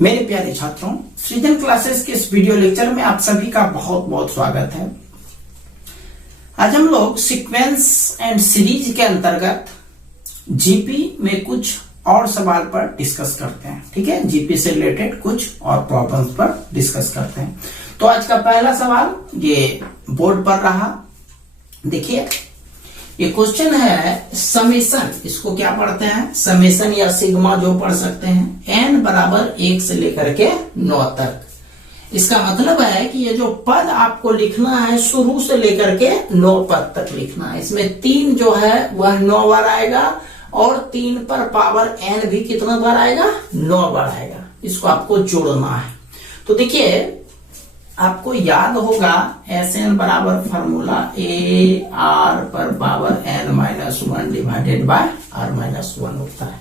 मेरे प्यारे छात्रों, सृजन क्लासेस के इस वीडियो लेक्चर में आप सभी का बहुत बहुत स्वागत है। आज हम लोग सीक्वेंस एंड सीरीज के अंतर्गत जीपी में कुछ और सवाल पर डिस्कस करते हैं। ठीक है, जीपी से रिलेटेड कुछ और प्रॉब्लम्स पर डिस्कस करते हैं। तो आज का पहला सवाल ये बोर्ड पर रहा। देखिए, ये क्वेश्चन है समेशन, इसको क्या पढ़ते हैं, समेशन या सिग्मा जो पढ़ सकते हैं, n बराबर 1 से लेकर के 9 तक। इसका मतलब है कि ये जो पद आपको लिखना है शुरू से लेकर के 9 पद तक लिखना है। इसमें 3 जो है वह 9 बार आएगा और 3 पर पावर n भी कितना बार आएगा, 9 बार आएगा। इसको आपको जोड़ना है। तो देखिए, आपको याद होगा Sn बराबर फॉर्मूला a r पर power n-1 divided by r-1 होता है।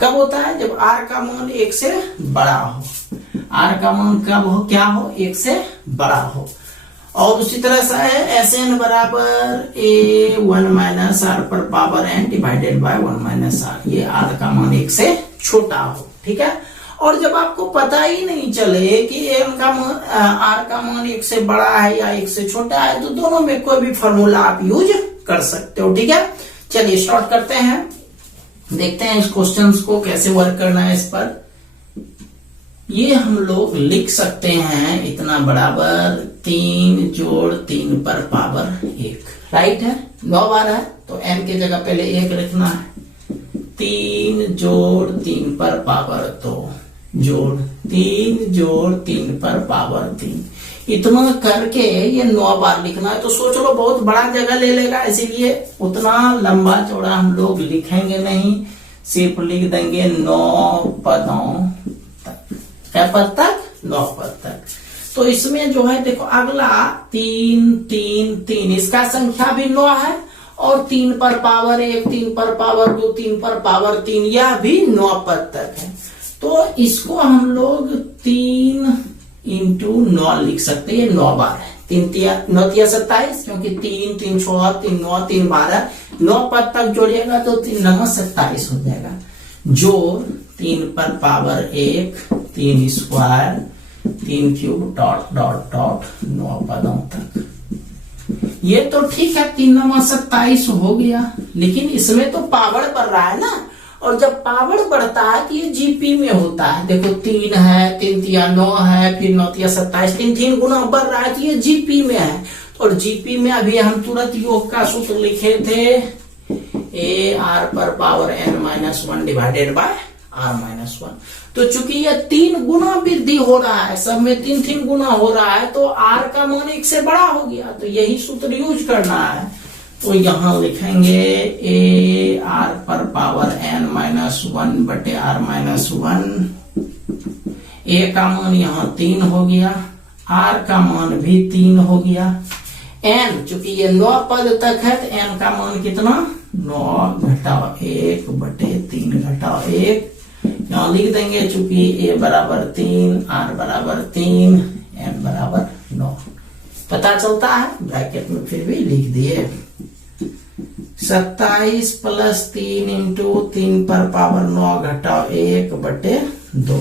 कब होता है? जब r का मान 1 से बड़ा हो। r का मान कब हो, क्या हो, 1 से बड़ा हो। और उसी तरह से है Sn बराबर a1 - r पर power n divided by 1 - r। ये r का मान 1 से छोटा हो। ठीक है, और जब आपको पता ही नहीं चले कि m का मान r का मान 1 से बड़ा है या 1 से छोटा है, तो दोनों में कोई भी फॉर्मूला आप यूज कर सकते हो। ठीक है, चलिए स्टार्ट करते हैं। देखते हैं इस क्वेश्चंस को कैसे वर्क करना है। इस पर ये हम लोग लिख सकते हैं, इतना बराबर 3 जोड़ 3 पर पावर 1। राइट है, 9 बार है तो n की जगह पहले 1 लिखना है। 3 जोड़ 3 पर पावर 2 जोड़ 3 जोड़ 3 पर पावर 3। इतना करके ये 9 बार लिखना है। तो सोच लो बहुत बड़ा जगह ले लेगा, इसीलिए उतना लंबा चौड़ा हम लोग लिखेंगे नहीं, सिर्फ लिख देंगे 9 पदों तक। क्या पद तक? 9 पद तक। तो इसमें जो है देखो, अगला 3 3 3, इसका संख्या भी 9 है और 3 पर पावर 1, 3 पर पावर 2, 3 पर पावर 3, यह भी 9 पद तक है। तो इसको हम लोग 3 × 9 लिख सकते हैं। ये 9 बार है। 3 9 × 27, क्योंकि 3 3 6 3 9 3 12, 9 पद तक जोड़िएगा तो 3 × 9 27 हो जाएगा। जोड़ 3 पर power 1, 3 square, 3 cube, dot dot dot 9 पदों तक। ये तो ठीक है, 3 × 9 27 हो गया, लेकिन इसमें तो पावर बढ़ रहा है ना। और जब पावर बढ़ता है तो ये जीपी में होता है। देखो 3 है, 3 × 9 है, फिर 9 × 27, 3 गुना बढ़ रहा है तो ये जीपी में है। और जीपी में अभी हम तुरंत योग का सूत्र लिखे थे, a r पर power n-1 divided by r-1। तो चूंकि ये 3 गुना वृद्धि हो रहा है, सब में 3 3 गुना हो रहा है, तो r का मान 1 से बड़ा हो गया। तो यही सूत्र यूज करना है। तो यहां लिखेंगे a r पर पावर n-1 बटे r-1। a का मान यहाँ 3 हो गया, r का मान भी 3 हो गया। n चूंकि ये 9 पद तक है तो n का मान कितना, 9 - 1 बटे 3 - 1। यहाँ लिख देंगे, चूंकि a बराबर 3, r बराबर 3, n बराबर 9। पता चलता है, ब्रैकेट में फिर भी लिख दिए। 27 + 3 × 3 पर पावर 9 - 1 बटे 2।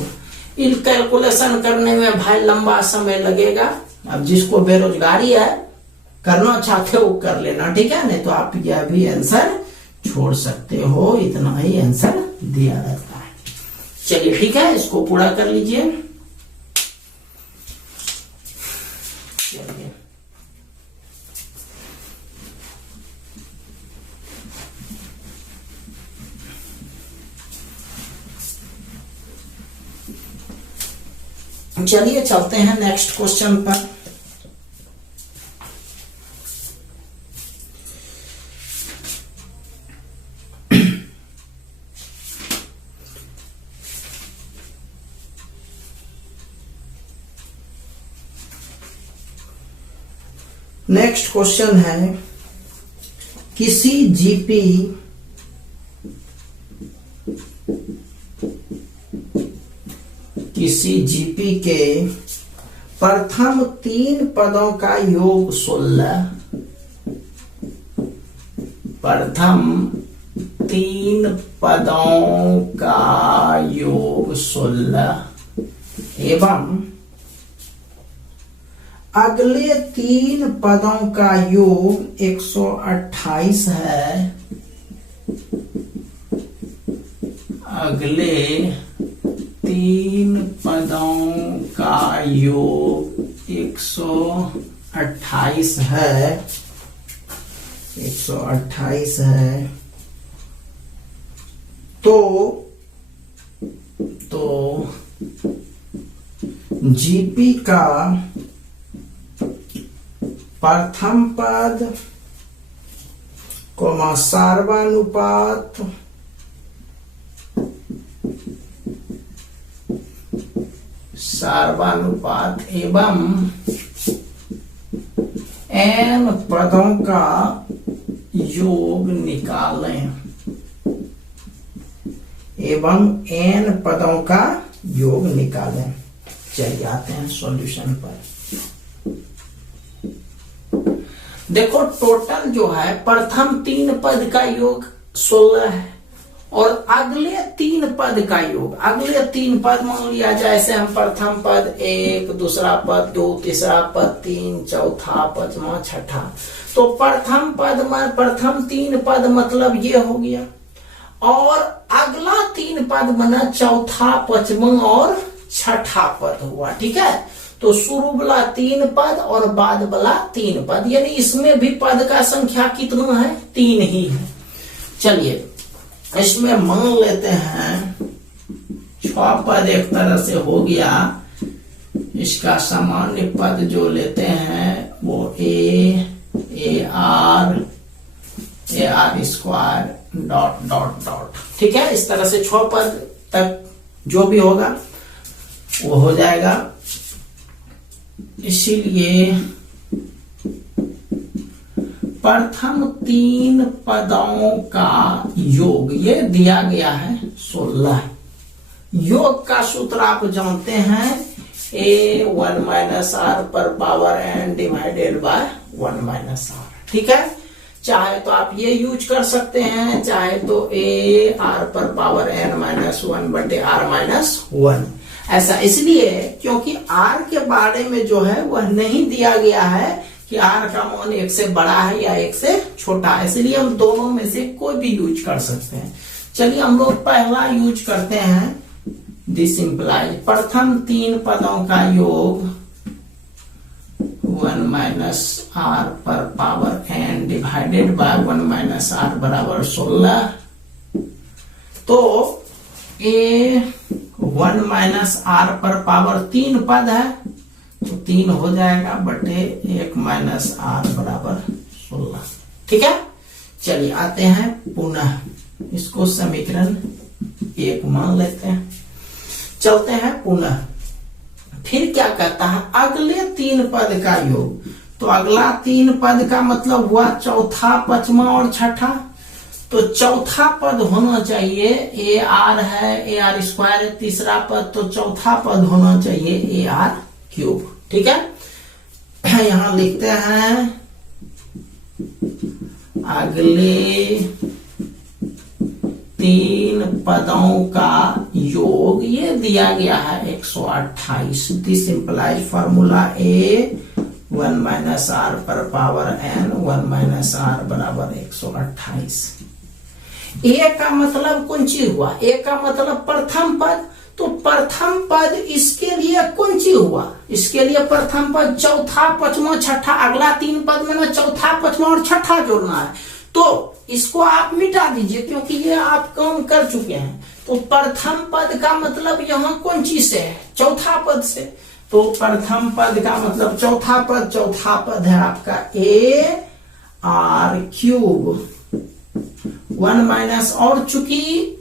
इन कैलकुलेशन करने में भाई लंबा समय लगेगा। अब जिसको बेरोजगारी है, करना चाहते हो कर लेना, ठीक है, नहीं तो आप यह भी आंसर छोड़ सकते हो। इतना ही आंसर दिया रहता है। चलिए ठीक है, इसको पूरा कर लीजिए। चलिए चलते हैं नेक्स्ट क्वेश्चन पर। नेक्स्ट क्वेश्चन है, किसी जीपी के प्रथम 3 पदों का योग 16, प्रथम 3 पदों का योग 16 एवं अगले तीन पदों का योग 128 है। अगले तीन पदों का योग 128 है। 128 है। तो जीपी का प्रथम पद कोमा सार्वनुपात एवं n पदों का योग निकालें। एवं n पदों का योग निकालें। चलिए आते हैं सॉल्यूशन पर। देखो टोटल जो है प्रथम तीन पद का योग 16 है और अगले तीन पद का योग, अगले तीन पद मान लिया जाए, जैसे हम प्रथम पद 1, दूसरा पद 2, तीसरा पद 3, चौथा, पांचवा, छठा। तो प्रथम पद में प्रथम तीन पद मतलब ये हो गया और अगला तीन पद बना चौथा, पांचवा और छठा पद हुआ। ठीक है, तो शुरू वाला तीन पद और बाद वाला तीन पद, यानी इसमें भी पद का संख्या कितना है? 3 ही है। चलिए इसमें मान लेते हैं 6 पद एक तरह से हो गया। इसका सामान्य पद जो लेते हैं वो R square dot dot dot. ठीक है, इस तरह से 6 पद तक जो भी होगा वो हो जाएगा। इसीलिए प्रथम तीन पदों का योग ये दिया गया है 16। योग का सूत्र आप जानते हैं, a1 - r पर power n divided by 1 - r। ठीक है, चाहे तो आप ये यूज कर सकते हैं, चाहे तो a r पर पावर n -1 बटे r -1। ऐसा इसलिए क्योंकि r के बारे में जो है वह नहीं दिया गया है कि r का मान 1 से बड़ा है या 1 से छोटा है, इसलिए हम दोनों में से कोई भी यूज कर सकते हैं। चलिए हम लोग पहला यूज करते हैं, दिस इंप्लाइज प्रथम तीन पदों का योग 1 - r पर power n divided by 1 - r बराबर 16। तो a1 - r पर पावर 3 पद है तो 3 हो जाएगा बटे 1 - r बराबर 16। ठीक है, चलिए आते हैं पुनः इसको समीकरण 1 मान लेते हैं। चलते हैं पुनः, फिर क्या कहता है? अगले तीन पद का योग। तो अगला तीन पद का मतलब हुआ चौथा, पांचवा और छठा। तो चौथा पद होना चाहिए AR है, AR स्क्वायर है तीसरा पद, तो चौथा पद होना चाहिए AR क्यूब। ठीक है, यहां लिखते हैं अगले तीन पदों का योग ये दिया गया है 128। This implies formula a1 - r पर पावर n 1 - r बराबर 128। ए का मतलब कौन चीज हुआ? ए का मतलब प्रथम पद। तो प्रथम पद इसके लिए कौन चीज हुआ? इसके लिए प्रथम पद चौथा, पांचवा, छठा। अगला तीन पद में ना चौथा, पांचवा और छठा जोड़ना है, तो इसको आप मिटा दीजिए क्योंकि ये आप काम कर चुके हैं। तो प्रथम पद का मतलब यहाँ कौन चीज से है? चौथा पद से। तो प्रथम पद का मतलब चौथा पद, चौथा पद है आपका AR क्यूब 1 - और चूंकि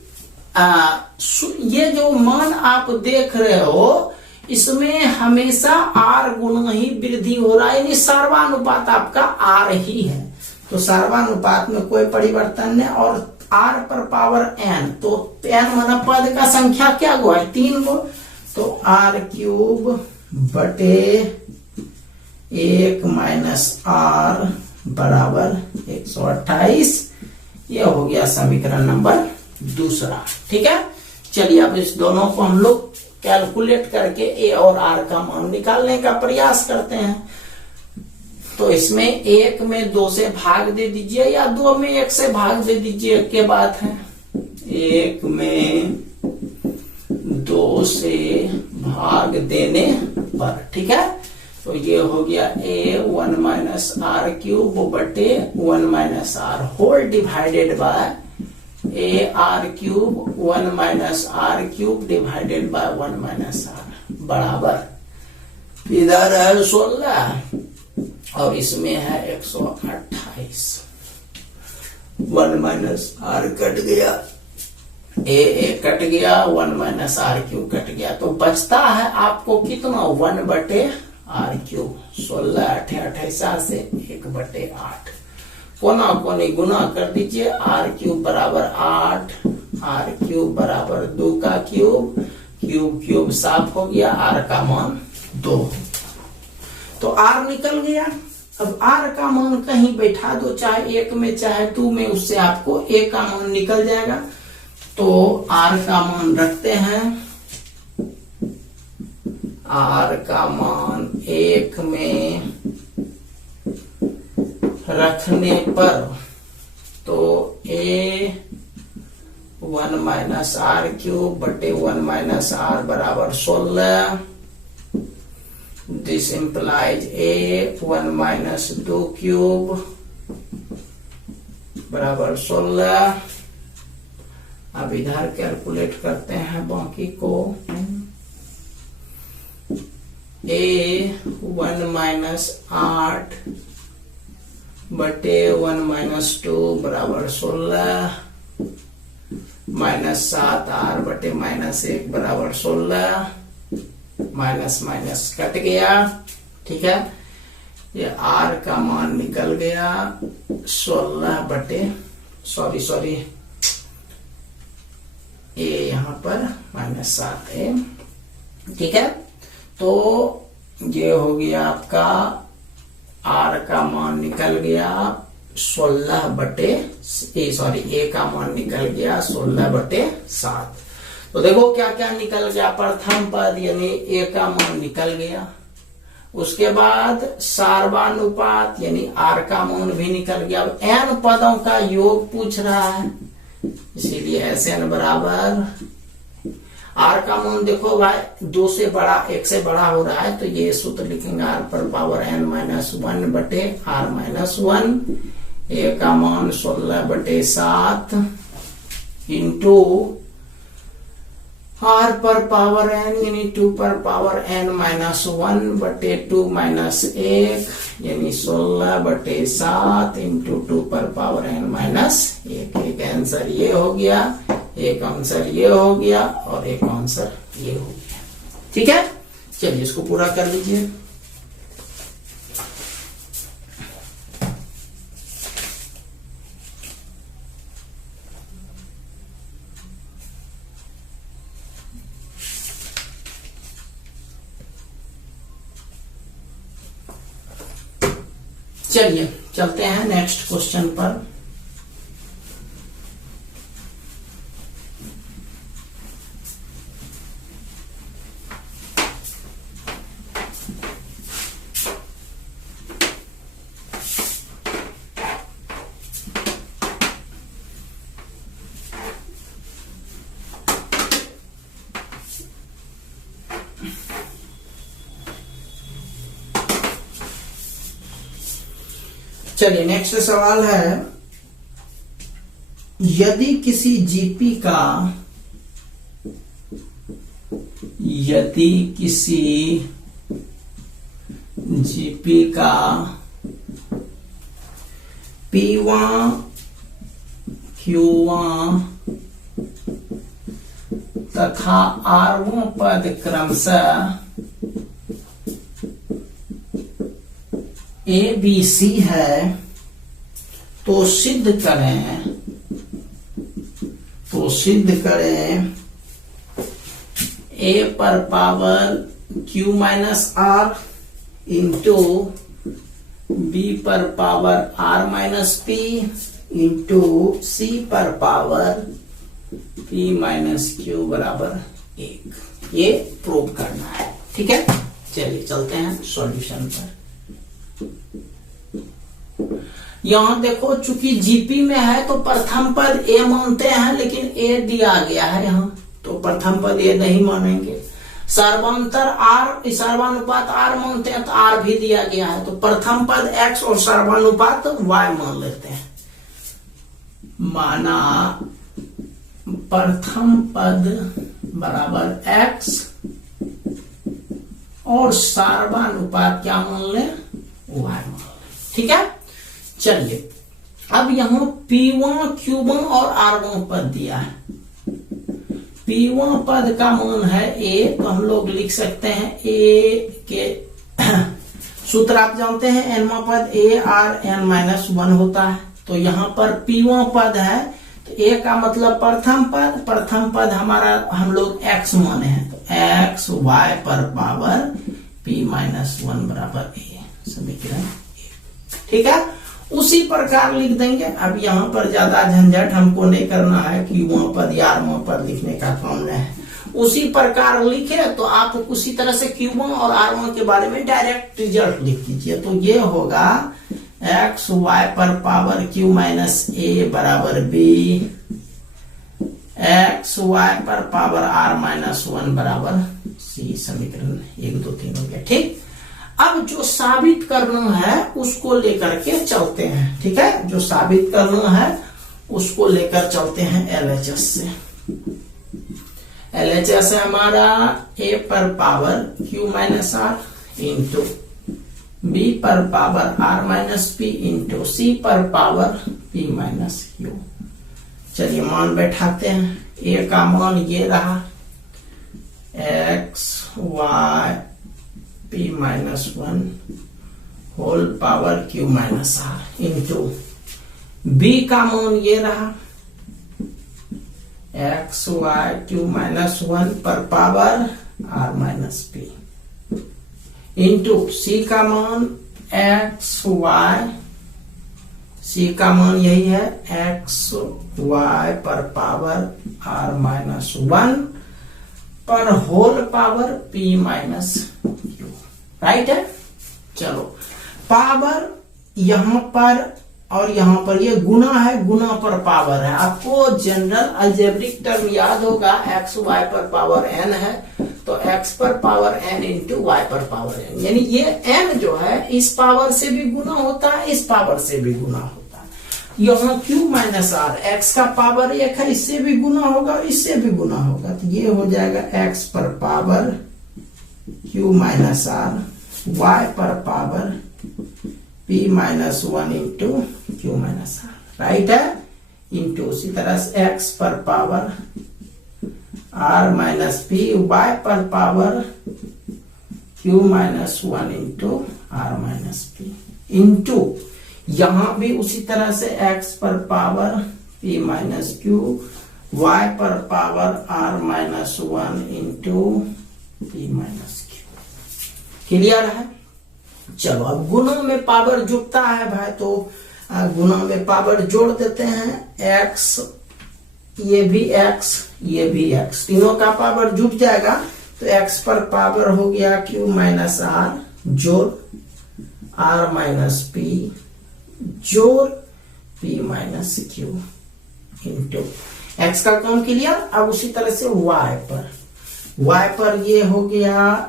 ये जो मान आप देख रहे हो इसमें हमेशा R गुना ही वृद्धि हो रहा है, यानी सर्वानुपात आपका R ही है। तो सर्वानुपात में कोई परिवर्तन नहीं और R पर पावर n, तो n माना पद का संख्या क्या हुआ है? 3 गो। तो R क्यूब बटे 1 - r बराबर 128। यह हो गया समीकरण नंबर 2। ठीक है, चलिए अब इस दोनों को हम लोग कैलकुलेट करके ए और आर का मान निकालने का प्रयास करते हैं। तो इसमें 1 में 2 से भाग दे दीजिए या 2 में 1 से भाग दे दीजिए, क्या बात है। 1 में 2 से भाग देने पर, ठीक है। तो ये हो गया ए 1 माइनस आर क्यूब बटे 1 minus R whole divided by A R cube 1 minus R cube divided by 1 minus R बराबर इधर है 16 और इसमें है 128। 1 माइनस आर कट गया, ए कट गया, 1 माइनस आर क्यूब कट गया, तो बचता है आपको कितना 1 बटे आर क्यूब। 16 28 से 1 बटे 8 कोना कोनी गुना कर दीजिए। आर क्यूब बराबर 8, आर क्यूब बराबर 2 का क्यूब, क्यूब क्यूब साफ हो गया, आर का मान 2। तो आर निकल गया। अब आर का मान कहीं बैठा दो, चाहे 1 में चाहे 2 में, उससे आपको ए का मान निकल जाएगा। तो आर का मान रखते हैं, आर का मान 1 में रखने पर तो ए 1 माइनस आर क्यूब बटे 1 माइनस आर बराबर 16। This implies A 1 minus 2 cube बराबर 16। अब इधर कैलकुलेट करते हैं बाकी को। ए 1 माइनस 8 बटे 1 माइनस 2 बराबर 16 माइनस 7 आर बटे माइनस 1 बराबर 16। माइनस माइनस कट गया, ठीक है। ये आर का मान निकल गया 16 बटे सॉरी ए यहां पर माइनस 7 है, ठीक है। तो ये हो गया आपका आर का मान निकल गया 16 बटे ए का मान निकल गया 16 बटे 7। तो देखो क्या क्या निकल गया। प्रथम पद यानी ए का मान निकल गया, उसके बाद सार्वानुपात यानी आर का मान भी निकल गया। अब एन पदों का योग पूछ रहा है, इसीलिए एस एन बराबर आर का मान देखो भाई 2 से बड़ा 1 से बड़ा हो रहा है, तो ये सूत्र लिखेंगे आर पर पावर एन माइनस 1 बटे आर माइनस 1। ए का मान 16 बटे 7 इंटू आर पर पावर एन यानी 2 पर पावर एन माइनस 1 बटे 2 माइनस 1 यानी 16 बटे 7 इंटू 2 पर पावर एन माइनस 1। एक आंसर ये हो गया, एक आंसर ये हो गया और एक आंसर ये हो गया, ठीक है। चलिए इसको पूरा कर लीजिए। चलिए चलते हैं नेक्स्ट क्वेश्चन पर। चलिए नेक्स्ट सवाल है, यदि किसी जीपी का P1 Q1 तथा R1 पद क्रमशः ए बी सी है, तो सिद्ध करें ए पर power Q minus R into B पर power R minus P into C पर पावर पी माइनस क्यू बराबर 1। ये प्रूव करना है। ठीक है, चलिए चलते हैं सॉल्यूशन पर। यहां देखो, चूंकि जीपी में है तो प्रथम पद ए मानते हैं, लेकिन ए दिया गया है यहाँ, तो प्रथम पद ए नहीं मानेंगे। सर्वांतर आर, सर्वानुपात आर मानते हैं, तो आर भी दिया गया है, तो प्रथम पद एक्स और सर्वानुपात वाई मान लेते हैं। माना प्रथम पद बराबर एक्स और सर्वानुपात क्या मान ले, वाई मान ले। ठीक है, चलिए अब यहां P1, Q1 और R1 पद दिया है। P1 पद का मान है A, तो हम लोग लिख सकते हैं A के सूत्र आप जानते हैं, nवां पद A R n-1 होता है। तो यहां पर P1 पद है, तो A का मतलब प्रथम पद हमारा हम लोग x माने हैं, तो x y पर पावर P-1 बराबर A, समीकरण। ठीक है, उसी प्रकार लिख देंगे। अब यहाँ पर ज्यादा झंझट हमको नहीं करना है कि वहां पद या वहां पर लिखने का काम नहीं है। उसी प्रकार लिखे तो आप उसी तरह से Q1 और R1 के बारे में डायरेक्ट रिजल्ट लिख दीजिए। तो ये होगा x y पर पावर Q माइनस A बराबर B, x y पर पावर R-1 बराबर C, समीकरण 1 2 3 हो गया। ठीक, अब जो साबित करना है उसको लेकर के चलते हैं। ठीक है, जो साबित करना है उसको लेकर चलते हैं LHS से। LHS है हमारा A पर power Q minus R into B पर power R minus P into C पर पावर P माइनस Q। चलिए मान बैठाते हैं। A का मान ये रहा x y P-1 whole power Q minus R into B का मान ये रहा x y Q-1 पर power R minus P into C का मान x y, C का मान यही है x y पर पावर R-1 पर whole power P minus Q। Right है, चलो पावर यहां पर और यहां पर ये गुना है, गुना पर पावर है। आपको जनरल अलजेब्रिक टर्म याद होगा, x y पर पावर n है, तो x पर पावर n इंटू y पर पावर n, यानी ये n जो है इस पावर से भी गुना होता है, इस पावर से भी गुना होता है। यहाँ Q माइनस R, x का पावर 1 है, इससे भी गुना होगा, इससे भी गुना होगा, तो ये हो जाएगा x पर power Q minus R, y पर power P-1 into Q minus R। Right है, इंटू उसी तरह से x पर power R minus P, y पर power Q minus 1 into R minus P into यहां भी उसी तरह से x पर power P minus Q, y पर power R minus 1 into P minus Q। Clear है, चलो अब गुना में पावर जुड़ता है भाई, तो गुना में पावर जोड़ देते हैं। x, ये भी x, ये भी x, तीनों का पावर जुड़ जाएगा, तो x पर पावर हो गया Q माइनस R जोड़ R माइनस P जोड़ P minus Q into x का काम क्लियर। अब उसी तरह से y पर ये हो गया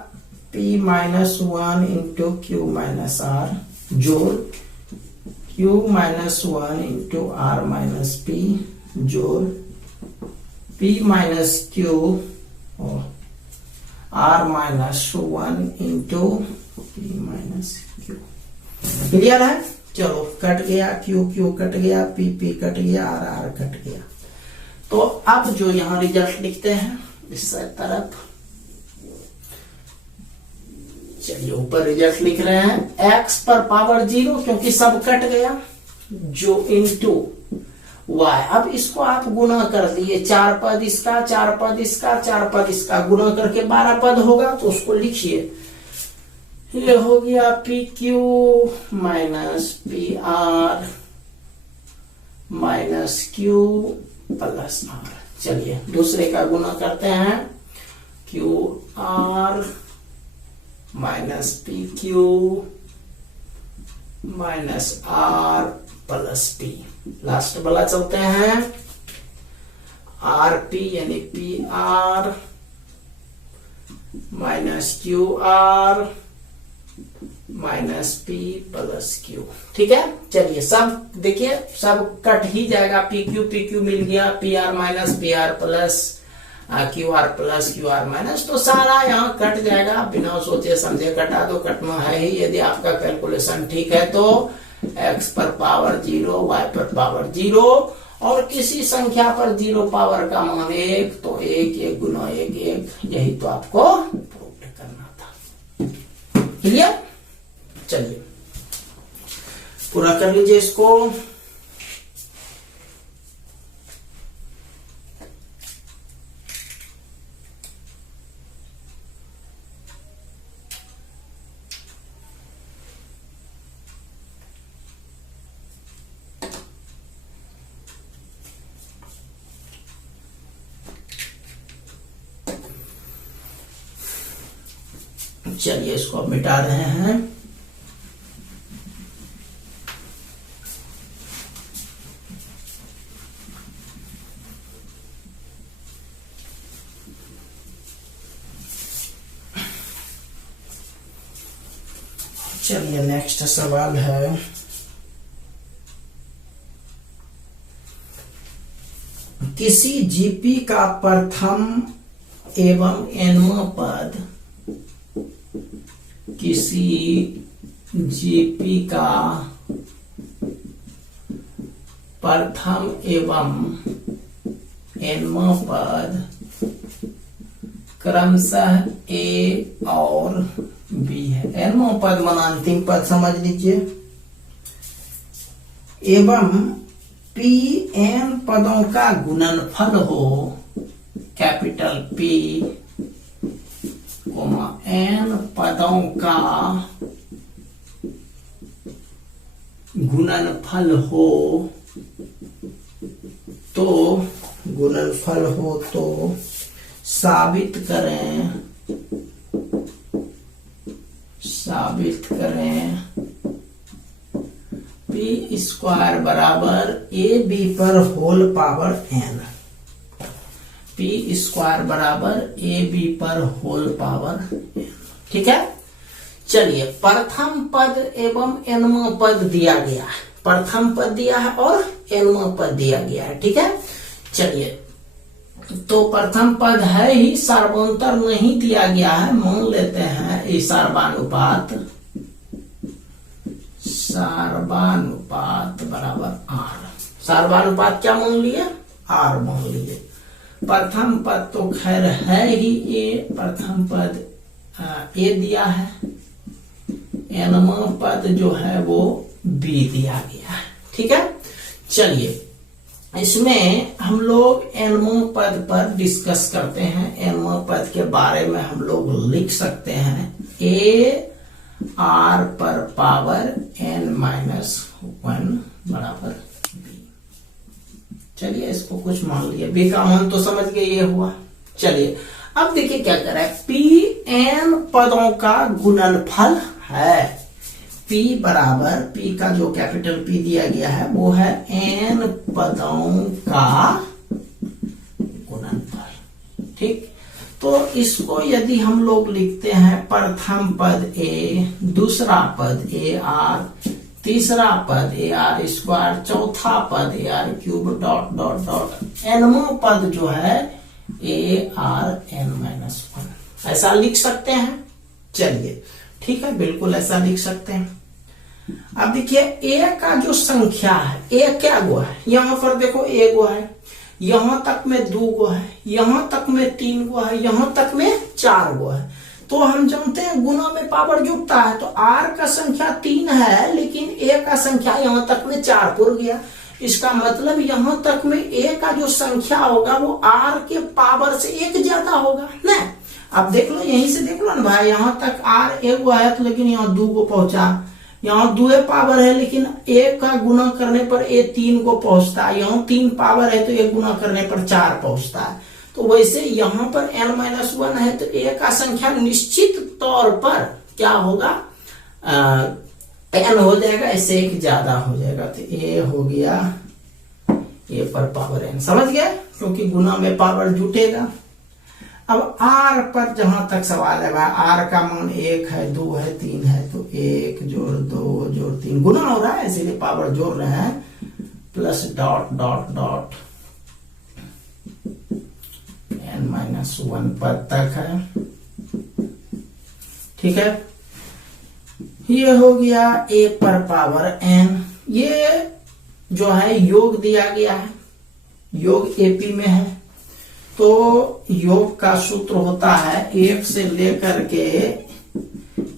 P-1 into Q minus R जोड़ Q minus 1 into R minus P जोड़ P माइनस Q और R minus 1 into P minus Q। Clear है, चलो कट गया, Q कट गया, P कट गया, R कट गया। तो अब जो यहाँ रिजल्ट लिखते हैं इस तरफ, चलिए ऊपर रिजल्ट लिख रहे हैं। x पर पावर 0 क्योंकि सब कट गया, जो इंटू y। अब इसको आप गुना कर दिए, 4 पद इसका, 4 पद इसका, 4 पद इसका, गुना करके 12 पद होगा, तो उसको लिखिए। ये हो गया PQ minus PR minus Q plus R। चलिए दूसरे का गुना करते हैं। Q R minus P Q minus R plus T. Last वाला चलते हैं, आर पी यानी P R minus Q R minus P plus Q. ठीक है, चलिए सब देखिए सब कट ही जाएगा, पी क्यू मिल गया, P R minus P R plus Q R plus Q R minus, तो सारा यहाँ कट जाएगा, बिना सोचे समझे कटा दो, कटना है ही। यदि आपका कैलकुलेशन ठीक है तो x पर पावर 0, y पर पावर 0 और किसी संख्या पर 0 पावर का मान 1, तो 1 गुना 1, यही तो आपको प्रूव करना था। क्लियर? चलिए पूरा कर लीजिए इसको। चलिए इसको अब मिटा रहे हैं। चलिए नेक्स्ट सवाल है, किसी जीपी का प्रथम एवं nवां पद, किसी जीपी का प्रथम एवं nवां पद क्रमशः ए और बी है। nवां पद माना अंतिम पद समझ लीजिए। एवं पी एन पदों का गुणनफल हो, कैपिटल पी एन पदों का गुणनफल हो तो साबित करें पी स्क्वायर बराबर ए बी पर whole power N. P square बराबर ए बी पर होल पावर एन। ठीक है, चलिए प्रथम पद एवं nवां पद दिया गया है, प्रथम पद दिया है और nवां पद दिया गया है। ठीक है, चलिए तो प्रथम पद है ही, सर्वांतर नहीं दिया गया है, मान लेते हैं ये सर्वानुपात बराबर आर। सर्वानुपात क्या मान लिए? आर मान लिए। प्रथम पद तो खैर है ही ए, प्रथम पद ए दिया है, nवां पद जो है वो बी दिया गया है। ठीक है, चलिए इसमें हम लोग nवां पद पर डिस्कस करते हैं। nवां पद के बारे में हम लोग लिख सकते हैं ए आर पर पावर n माइनस 1 बराबर बी। चलिए इसको कुछ मान लिया, बी का मान तो समझ गए ये हुआ। चलिए अब देखिए क्या कर रहा है, पी एन पदों का गुणनफल है। पी बराबर, पी का जो कैपिटल पी दिया गया है वो है एन पदों का गुणनफल। ठीक, तो इसको यदि हम लोग लिखते हैं प्रथम पद ए, दूसरा पद ए आर, तीसरा पद ए आर स्क्वायर, चौथा पद A R cube dot dot dot, nवां पद जो है ए आर एन माइनस 1, ऐसा लिख सकते हैं। चलिए ठीक है, बिल्कुल ऐसा लिख सकते हैं। अब देखिए ए का जो संख्या है, ए क्या गो है, यहां पर देखो ए गो है, यहां तक में 2 गो है, यहां तक में 3 गो है, यहां तक में 4 गो है। तो हम जानते हैं गुना में पावर जुटता है, तो आर का संख्या 3 है लेकिन ए का संख्या यहां तक में 4 पुर गया। इसका मतलब यहां तक में ए का जो संख्या होगा वो आर के पावर से 1 ज्यादा होगा ना। अब देख लो, यहीं से देख लो ना भाई, यहां तक आर 1 गो है तो लेकिन यहाँ 2 गो पहुंचा, यहाँ 2 पावर है लेकिन 1 का गुना करने पर ए 3 को पहुंचता है, यहाँ 3 पावर है तो 1 गुना करने पर 4 पहुंचता है। तो वैसे यहां पर n-1 है तो a का संख्या निश्चित तौर पर क्या होगा, n हो जाएगा, इससे एक ज्यादा हो जाएगा, तो a हो गया a पर पावर n। समझ गए, क्योंकि गुना में पावर जुटेगा। अब r पर जहां तक सवाल है, भाई r का मान 1 है, 2 है, 3 है, तो 1 जोड़ 2 जोड़ 3 गुना हो रहा है, इसीलिए पावर जोड़ रहे हैं, plus dot dot dot n-1 पद तक है। ठीक है, ये हो गया a पर पावर n। ये जो है योग दिया गया है, योग एपी में है, तो योग का सूत्र होता है 1 से लेकर के,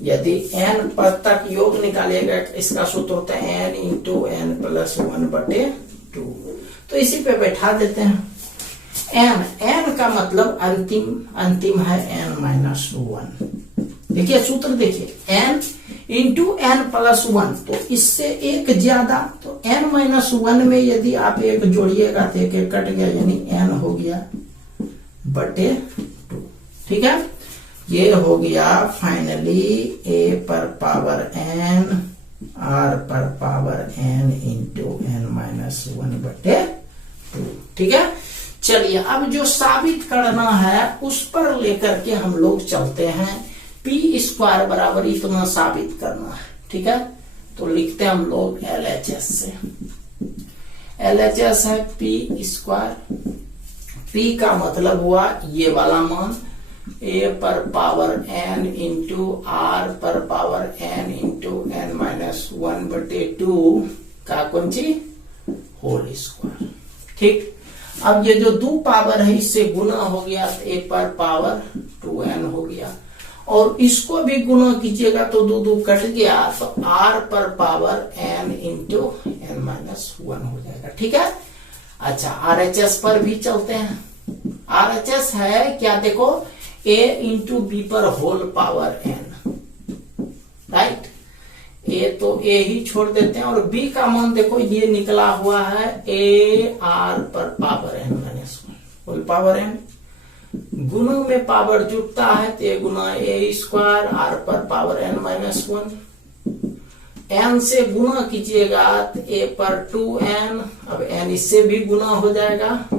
यदि n पद तक योग निकालिएगा, इसका सूत्र होता है n इंटू n प्लस 1/2। तो इसी पे बैठा देते हैं। n का मतलब अंतिम है n-1। देखिए सूत्र देखिए, n इंटू n प्लस 1, तो इससे एक ज्यादा, तो n-1 में यदि आप एक जोड़िएगा तो एक कट गया, यानी n हो गया बटे 2। ठीक है, ये हो गया फाइनली a पर पावर n r पर पावर n इंटू n-1/2। ठीक है, चलिए अब जो साबित करना है उस पर लेकर के हम लोग चलते हैं। p² बराबर इतना साबित करना है। ठीक है, तो लिखते हैं हम लोग LHS से। LHS है p²। p का मतलब हुआ ये वाला मान, a पर पावर n इंटू r पर पावर n इंटू n-1/2 का कुंजी होल स्क्वायर। ठीक, अब ये जो 2 पावर है इससे गुना हो गया, तो a पर पावर 2n हो गया, और इसको भी गुना कीजिएगा तो 2 कट गया, तो r पर पावर n इंटू n-1 हो जाएगा। ठीक है, अच्छा RHS पर भी चलते हैं। RHS है क्या, देखो a इंटू बी पर whole power n, right. a तो a ही छोड़ देते हैं, और b का मान देखो ये निकला हुआ है a r पर power n-1 whole power n। गुणों में पावर जुटता है तो a गुना a² r पर पावर n-1। n से गुना कीजिएगा तो a पर 2n, अब n इससे भी गुना हो जाएगा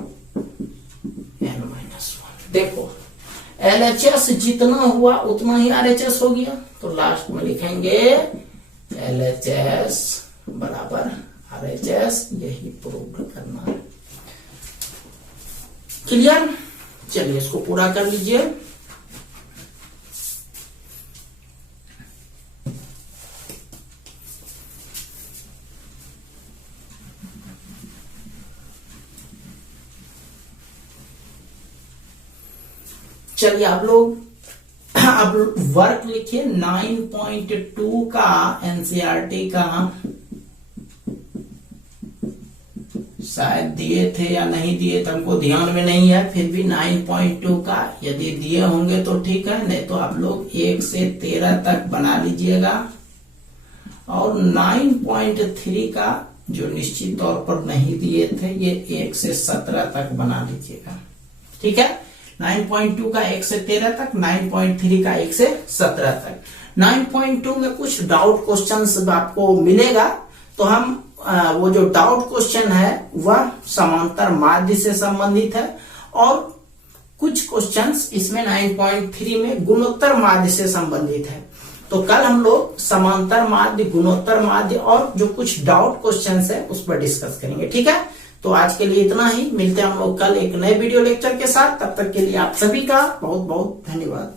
n-1। देखो LHS जितना हुआ उतना ही RHS हो गया, तो लास्ट में लिखेंगे LHS बराबर RHS, यही प्रूव करना है। क्लियर, चलिए इसको पूरा कर लीजिए। चलिए आप लोग अब वर्क लिखिए 9.2 का एनसीईआरटी का, शायद दिए थे या नहीं दिए तो हमको ध्यान में नहीं है, फिर भी 9.2 का यदि दिए होंगे तो ठीक है, नहीं तो आप लोग 1 से 13 तक बना लीजिएगा, और 9.3 का जो निश्चित तौर पर नहीं दिए थे ये 1 से 17 तक बना लीजिएगा। ठीक है, 9.2 का 1 से 13 तक, 9.3 का 1 से 17 तक। 9.2 में कुछ डाउट क्वेश्चंस आपको मिलेगा, तो हम वो जो डाउट क्वेश्चन है वह समांतर माध्य से संबंधित है, और कुछ क्वेश्चंस इसमें 9.3 में गुणोत्तर माध्य से संबंधित है। तो कल हम लोग समांतर माध्य, गुणोत्तर माध्य और जो कुछ डाउट क्वेश्चंस है उस पर डिस्कस करेंगे। ठीक है, तो आज के लिए इतना ही, मिलते हैं हम लोग कल एक नए वीडियो लेक्चर के साथ। तब तक के लिए आप सभी का बहुत बहुत धन्यवाद।